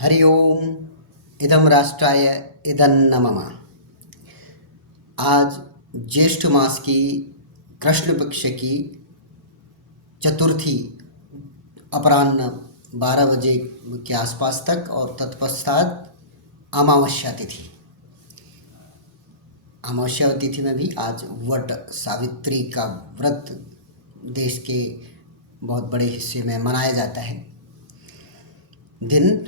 हरि ओम। इदं राष्ट्राय इदन्न मम। आज ज्येष्ठ मास की कृष्ण पक्ष की चतुर्थी अपराह्न 12 बजे के आसपास तक और तत्पश्चात अमावस्या तिथि। अमावस्या तिथि में भी आज वट सावित्री का व्रत देश के बहुत बड़े हिस्से में मनाया जाता है। दिन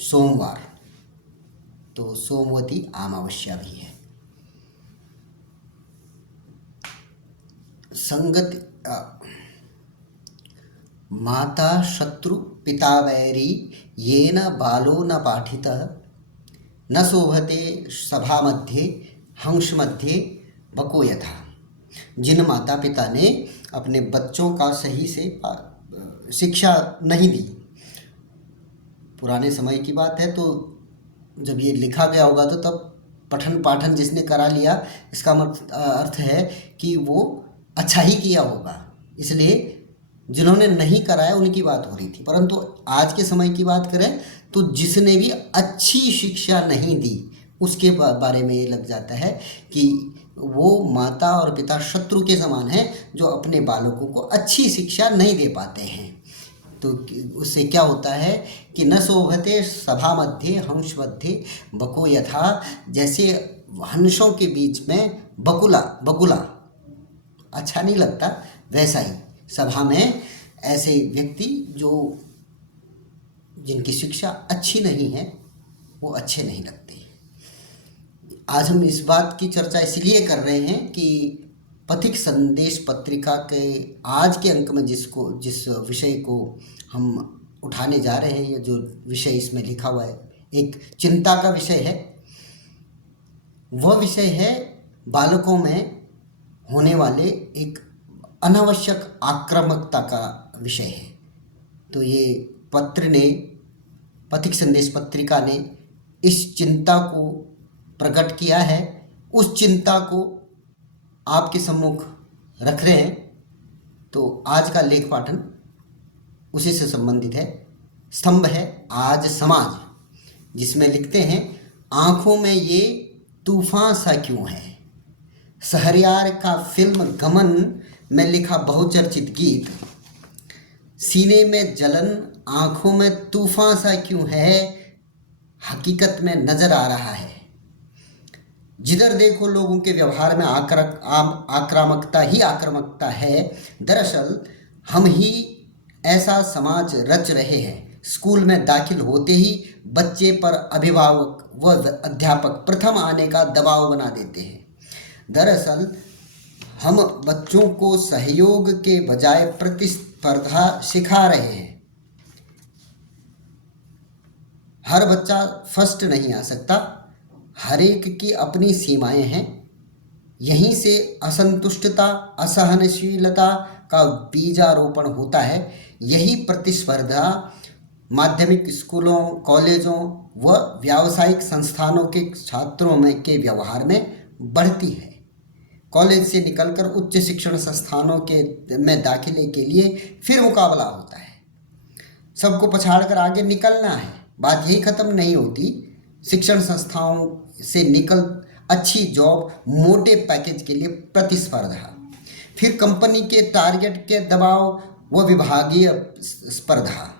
सोमवार, तो सोमवती अमावस्या भी है। संगति माता शत्रु पिता वैरी येन बालो न पाठितः न शोभते सभा मध्ये हंस मध्ये बको यथा। जिन माता पिता ने अपने बच्चों का सही से शिक्षा नहीं दी, पुराने समय की बात है, तो जब ये लिखा गया होगा तो तब पठन पाठन जिसने करा लिया, इसका अर्थ है कि वो अच्छा ही किया होगा। इसलिए जिन्होंने नहीं कराया उनकी बात हो रही थी। परंतु आज के समय की बात करें तो जिसने भी अच्छी शिक्षा नहीं दी उसके बारे में ये लग जाता है कि वो माता और पिता शत्रु के समान हैं, जो अपने बालकों को अच्छी शिक्षा नहीं दे पाते हैं। तो उससे क्या होता है कि न शोभते सभा मध्ये हंस मध्ये बको यथा। जैसे हंसों के बीच में बगुला अच्छा नहीं लगता, वैसा ही सभा में ऐसे व्यक्ति जिनकी शिक्षा अच्छी नहीं है वो अच्छे नहीं लगते। आज हम इस बात की चर्चा इसलिए कर रहे हैं कि पथिक संदेश पत्रिका के आज के अंक में जिस विषय को हम उठाने जा रहे हैं, या जो विषय इसमें लिखा हुआ है, एक चिंता का विषय है। वह विषय है बालकों में होने वाले एक अनावश्यक आक्रामकता का विषय है। तो ये पथिक संदेश पत्रिका ने इस चिंता को प्रकट किया है। उस चिंता को आपके सम्मुख रख रहे हैं। तो आज का लेख पाठन उसी से संबंधित है। स्तंभ है आज समाज, जिसमें लिखते हैं, आँखों में ये तूफान सा क्यों है। शहरयार का फिल्म गमन में लिखा बहुचर्चित गीत, सीने में जलन आँखों में तूफान सा क्यों है, हकीकत में नजर आ रहा है। जिधर देखो लोगों के व्यवहार में आक्रामकता ही आक्रामकता है। दरअसल हम ही ऐसा समाज रच रहे हैं। स्कूल में दाखिल होते ही बच्चे पर अभिभावक व अध्यापक प्रथम आने का दबाव बना देते हैं। दरअसल हम बच्चों को सहयोग के बजाय प्रतिस्पर्धा सिखा रहे हैं। हर बच्चा फर्स्ट नहीं आ सकता, हर एक की अपनी सीमाएं हैं। यहीं से असंतुष्टता असहनशीलता का बीजारोपण होता है। यही प्रतिस्पर्धा माध्यमिक स्कूलों, कॉलेजों व व्यावसायिक संस्थानों के छात्रों के व्यवहार में बढ़ती है। कॉलेज से निकलकर उच्च शिक्षण संस्थानों में दाखिले के लिए फिर मुकाबला होता है। सबको पछाड़कर आगे निकलना है। बात यही खत्म नहीं होती। शिक्षण संस्थाओं से निकल अच्छी जॉब, मोटे पैकेज के लिए प्रतिस्पर्धा, फिर कंपनी के टारगेट के दबाव व विभागीय स्पर्धा,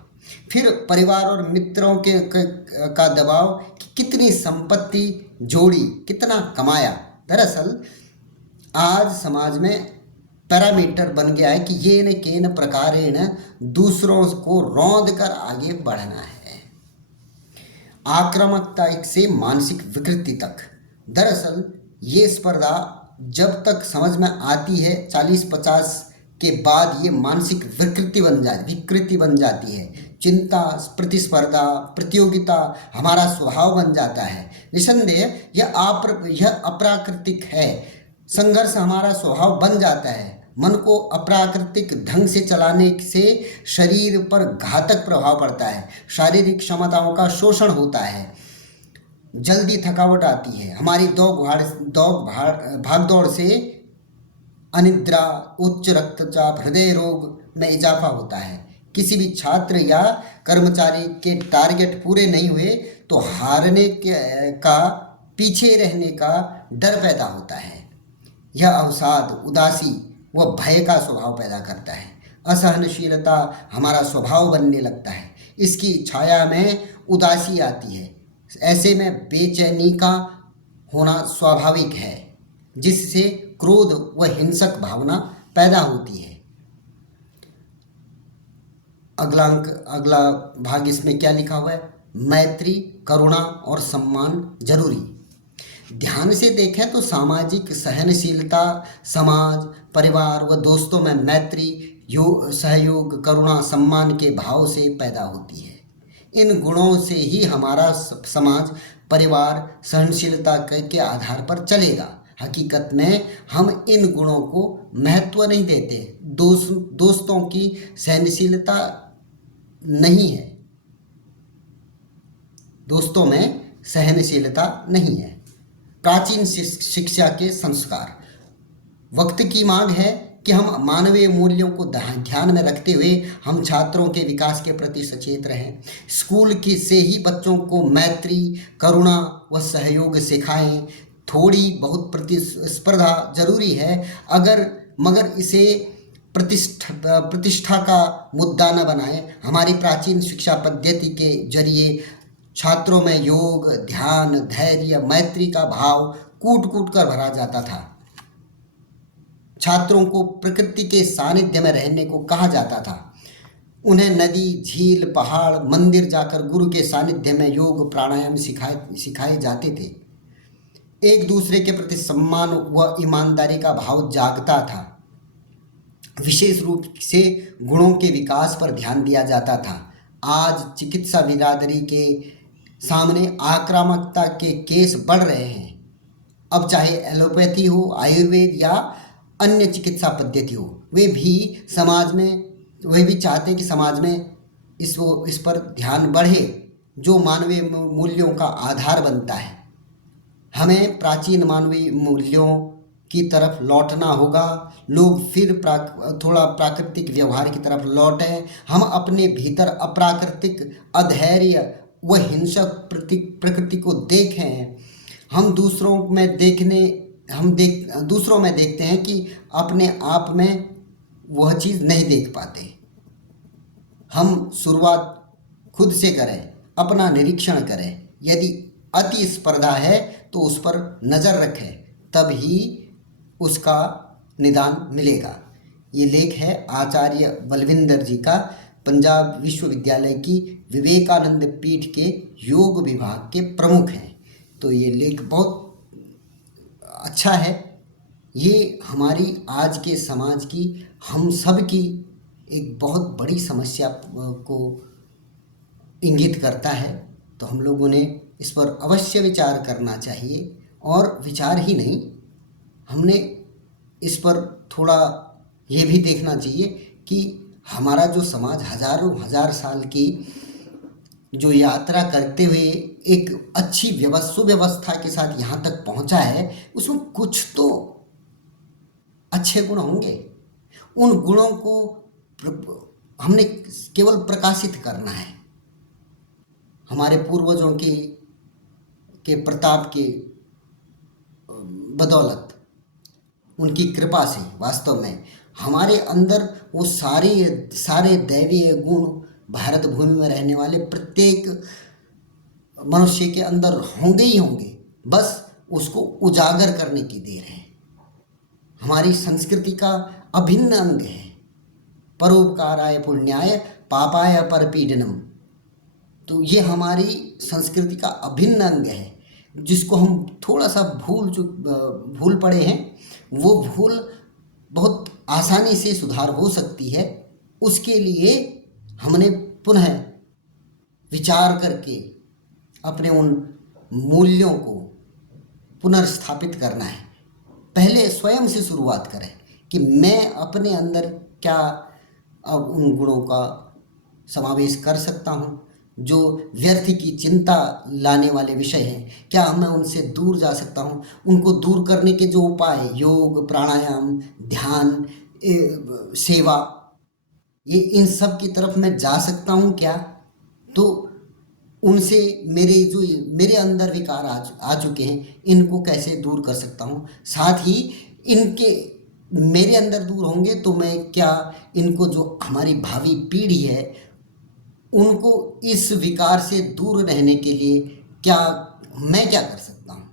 फिर परिवार और मित्रों का दबाव कि कितनी संपत्ति जोड़ी, कितना कमाया। दरअसल आज समाज में पैरामीटर बन गया है कि ये न केन प्रकारेण दूसरों को रौंद कर आगे बढ़ना है। आक्रामकता से मानसिक विकृति तक। दरअसल ये स्पर्धा जब तक समझ में आती है 40-50 के बाद ये मानसिक विकृति बन जाती है। चिंता, प्रतिस्पर्धा, प्रतियोगिता हमारा स्वभाव बन जाता है। निसंदेह यह अप्राकृतिक है। संघर्ष हमारा स्वभाव बन जाता है। मन को अप्राकृतिक ढंग से चलाने से शरीर पर घातक प्रभाव पड़ता है। शारीरिक क्षमताओं का शोषण होता है। जल्दी थकावट आती है। हमारी भागदौड़ से अनिद्रा, उच्च रक्तचाप, हृदय रोग में इजाफा होता है। किसी भी छात्र या कर्मचारी के टारगेट पूरे नहीं हुए तो हारने का, पीछे रहने का डर पैदा होता है। यह अवसाद, उदासी व भय का स्वभाव पैदा करता है। असहनशीलता हमारा स्वभाव बनने लगता है। इसकी छाया में उदासी आती है। ऐसे में बेचैनी का होना स्वाभाविक है, जिससे क्रोध व हिंसक भावना पैदा होती है। अगला भाग इसमें क्या लिखा हुआ है? मैत्री, करुणा और सम्मान जरूरी। ध्यान से देखें तो सामाजिक सहनशीलता समाज, परिवार व दोस्तों में मैत्री, सहयोग, करुणा, सम्मान के भाव से पैदा होती है। इन गुणों से ही हमारा समाज, परिवार सहनशीलता के आधार पर चलेगा। हकीकत में हम इन गुणों को महत्व नहीं देते। दोस्तों की सहनशीलता नहीं है, दोस्तों में सहनशीलता नहीं है। प्राचीन शिक्षा के संस्कार। वक्त की मांग है कि हम मानवीय मूल्यों को ध्यान में रखते हुए हम छात्रों के विकास के प्रति सचेत रहें। स्कूल की से ही बच्चों को मैत्री, करुणा व सहयोग सिखाएं। थोड़ी बहुत प्रतिस्पर्धा जरूरी है, मगर इसे प्रतिष्ठा का मुद्दा न बनाएं। हमारी प्राचीन शिक्षा पद्धति के जरिए छात्रों में योग, ध्यान, धैर्य, मैत्री का भाव कूट कूट कर भरा जाता था। छात्रों को प्रकृति के सानिध्य में रहने को कहा जाता था। उन्हें नदी, झील, पहाड़, मंदिर जाकर गुरु के सानिध्य में योग, प्राणायाम सिखाए जाते थे। एक दूसरे के प्रति सम्मान व ईमानदारी का भाव जागता था। विशेष रूप से गुणों के विकास पर ध्यान दिया जाता था। आज चिकित्सा बिरादरी के सामने आक्रामकता के केस बढ़ रहे हैं। अब चाहे एलोपैथी हो, आयुर्वेद या अन्य चिकित्सा पद्धति हो, वे भी चाहते हैं कि समाज में इस पर ध्यान बढ़े, जो मानवीय मूल्यों का आधार बनता है। हमें प्राचीन मानवीय मूल्यों की तरफ लौटना होगा। लोग फिर थोड़ा प्राकृतिक व्यवहार की तरफ लौटें। हम अपने भीतर अप्राकृतिक, अधैर्य व हिंसक प्रकृति को देखें। हम दूसरों में देखते हैं कि अपने आप में वह चीज़ नहीं देख पाते। हम शुरुआत खुद से करें, अपना निरीक्षण करें। यदि अति स्पर्धा है तो उस पर नज़र रखें, तभी उसका निदान मिलेगा। ये लेख है आचार्य बलविंदर जी का, पंजाब विश्वविद्यालय की विवेकानंद पीठ के योग विभाग के प्रमुख हैं। तो ये लेख बहुत अच्छा है। ये हमारी आज के समाज की, हम सब की एक बहुत बड़ी समस्या को इंगित करता है। तो हम लोगों ने इस पर अवश्य विचार करना चाहिए, और विचार ही नहीं, हमने इस पर थोड़ा ये भी देखना चाहिए कि हमारा जो समाज हजारों हजार साल की जो यात्रा करते हुए एक अच्छी सुव्यवस्था के साथ यहाँ तक पहुँचा है, उसमें कुछ तो अच्छे गुण होंगे। उन गुणों को हमने केवल प्रकाशित करना है। हमारे पूर्वजों के प्रताप के बदौलत, उनकी कृपा से वास्तव में हमारे अंदर वो सारे दैवीय गुण भारत भूमि में रहने वाले प्रत्येक मनुष्य के अंदर होंगे ही होंगे। बस उसको उजागर करने की देर है। हमारी संस्कृति का अभिन्न अंग है। परोपकाराय पुण्याय पापाय परपीडनम। तो ये हमारी संस्कृति का अभिन्न अंग है, जिसको हम थोड़ा सा भूल पड़े हैं। वो भूल बहुत आसानी से सुधार हो सकती है। उसके लिए हमने पुनः विचार करके अपने उन मूल्यों को पुनर्स्थापित करना है। पहले स्वयं से शुरुआत करें कि मैं अपने अंदर क्या अब उन गुणों का समावेश कर सकता हूँ जो व्यर्थ की चिंता लाने वाले विषय हैं। क्या मैं उनसे दूर जा सकता हूँ? उनको दूर करने के जो उपाय, योग, प्राणायाम, ध्यान, सेवा, ये इन सब की तरफ मैं जा सकता हूँ क्या? तो उनसे मेरे अंदर विकार आ चुके हैं, इनको कैसे दूर कर सकता हूँ? साथ ही इनके मेरे अंदर दूर होंगे तो मैं क्या इनको, जो हमारी भावी पीढ़ी है, उनको इस विकार से दूर रहने के लिए क्या मैं क्या कर सकता हूँ?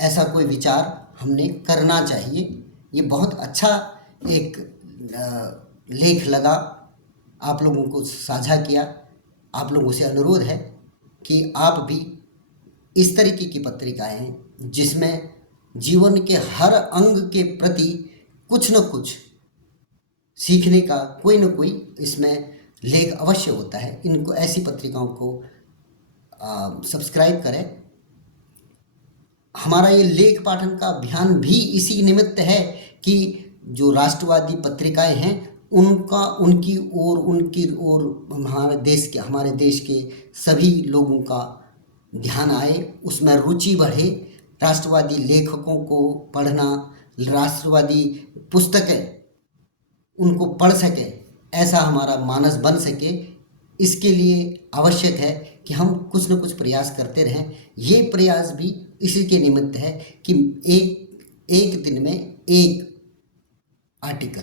ऐसा कोई विचार हमने करना चाहिए। ये बहुत अच्छा एक लेख लगा, आप लोगों को साझा किया। आप लोगों से अनुरोध है कि आप भी इस तरीके की पत्रिकाएं जिसमें जीवन के हर अंग के प्रति कुछ न कुछ सीखने का कोई न कोई इसमें लेख अवश्य होता है, इनको ऐसी पत्रिकाओं को सब्सक्राइब करें। हमारा ये लेख पाठन का अभियान भी इसी निमित्त है कि जो राष्ट्रवादी पत्रिकाएं हैं उनकी ओर हमारे देश के सभी लोगों का ध्यान आए, उसमें रुचि बढ़े, राष्ट्रवादी लेखकों को पढ़ना, राष्ट्रवादी पुस्तकें उनको पढ़ सके, ऐसा हमारा मानस बन सके। इसके लिए आवश्यक है कि हम कुछ न कुछ प्रयास करते रहें। ये प्रयास भी इसी के निमित्त है कि एक दिन में एक आर्टिकल,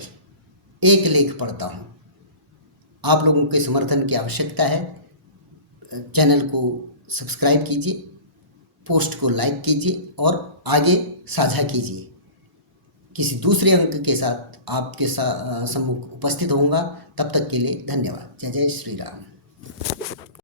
एक लेख पढ़ता हूँ। आप लोगों के समर्थन की आवश्यकता है। चैनल को सब्सक्राइब कीजिए, पोस्ट को लाइक कीजिए और आगे साझा कीजिए। किसी दूसरे अंक के साथ आपके सम्मुख उपस्थित होऊंगा। तब तक के लिए धन्यवाद। जय जय श्री राम।